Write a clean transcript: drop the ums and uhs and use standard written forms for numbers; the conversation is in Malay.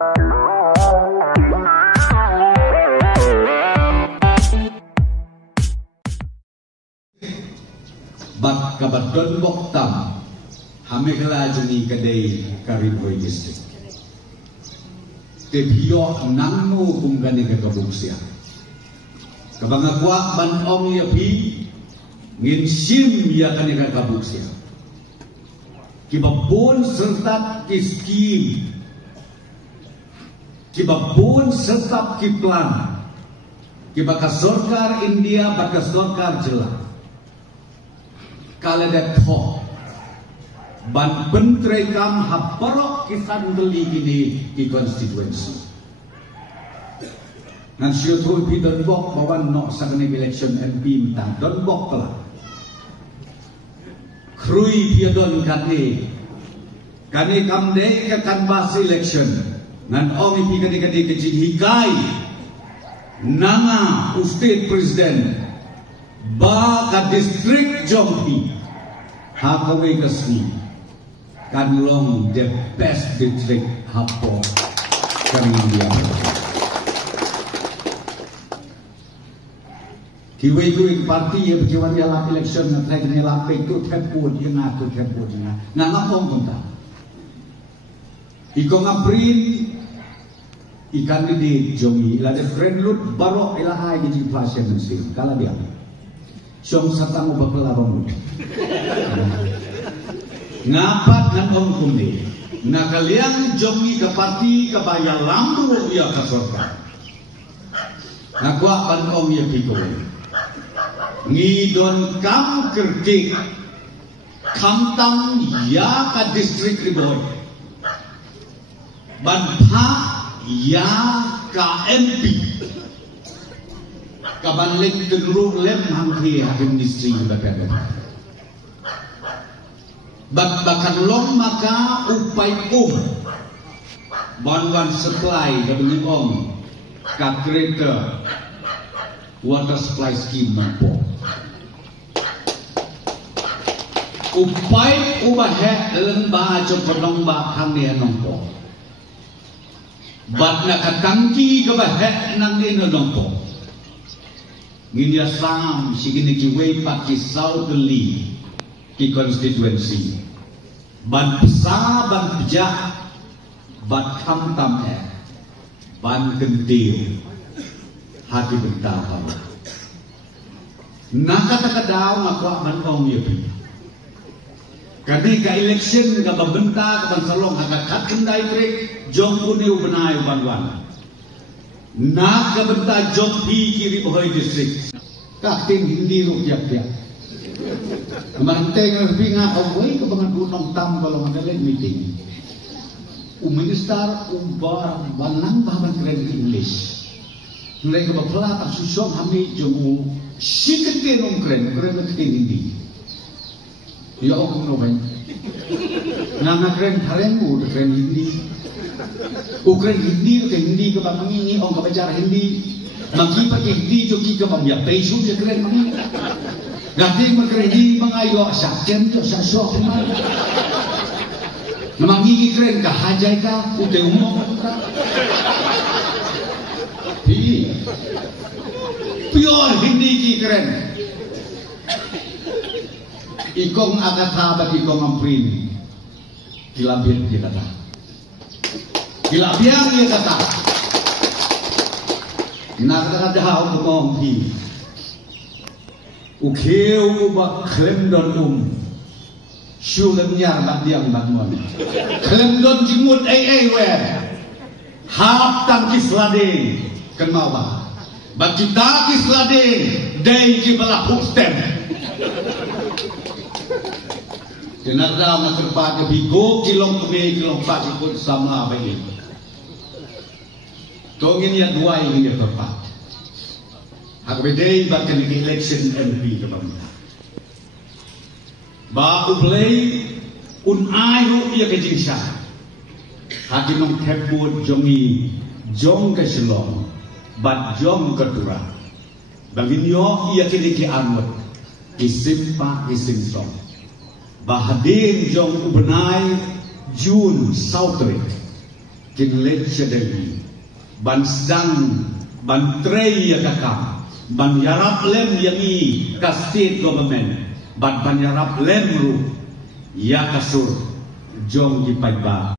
Bat kabat don bok tam hame kala jeni kadai Kariboy district te bio nangmu kumgani ke kabuksia kabangakwa ban om ya pi ngin sim ya kani ke kabuksia kibabon serta kiskim kibabon serta kiplan kibaka sorkar India baka sorkar jelas kalau ada thok ban pentre kam haparok kisan geli gini di konstituensi nan sio thui pi don bok bawan no sakne election MP mentang don bok lah krui pi don kane kam de ka kan bas election nan ong pi kane ke hikai nanga state president ba ka district Jongpi hakawe kasni kanlong the best district hapo kami dia kiwe parti yang berjalan dalam election nanti kena lapik tu tempun yang aku tempun yang ngapong konta ikong April ikan di Jongi lada friend lut barok ilahai di pasien mesti kalau dia Syong satang ubah pelabang ngapat nan om kundi nakaliang Jongi ke parti kebaya lampu ia ke surga nakwa pan om ia pikul ngidon kam kerdik kam tam ya ka distrik Riboy ban pa ya ka MP kabanlik tenurung lem hangki hakim distrik bakada bakan long maka upai banwan supply kabini om ka kereta water supply scheme mampu upai ubah lemba jopodong ba hangni nongpo bat na katangki kabah nang ni nongpo Nginya sam sigini kiwei paki Southly di konstituensi ban pesa ban pejak ban kamtam ban gentil hati bentah nak kata daw makwa ban ong yepi kadi ka election ka babenta ka ban salong hakakat kendai trek jong kuni ubenai banwan nak kabenta Jongpi kiri Bohoi district kakting hindi rupiak dia manteng binga away kabangan gunong tam kalau madaling meeting minister ubar banang bahan keren English mulai ke bapla tak susong kami jomu sikete nong keren hindi ya ok no ben nana keren harengu keren hindi ukren hindi ke hindi ke bang ini ong ke bicara hindi magi pakai hindi joki ke bang ya pesu je keren mangi ngati makren hindi mangayo sakjem to sasok mangi keren ka hajai ka ute umum ka hi pure hindi ki keren ikong akata bagi ikong amprin kilabir dia kata kilabiang dia kata nak kata hau ngom pi ukeu ba klemdon syulen nyar bak diam bak mon klemdon jimut we hap tang kislade kenal ba bak kita kislade dei ki bala hustem jenazah nak terpak ke bigo kilong keme kilong pak ikut sama bagi tongin ya dua ini ya terpak aku bedai bahkan di election MP ke bangsa ba ublay unai ru ya ke jingsa hakim nong teput jongi jong ke selong bat jong ke tura bagin yo iya ke ki anut isim pa isim song bahadir jong ubenai Jun Southrick kinlet siya dali ban sedang ban trey ya kakak ban yarap lem yangi ka state government ban yarap lem ru ya kasur jong di pagba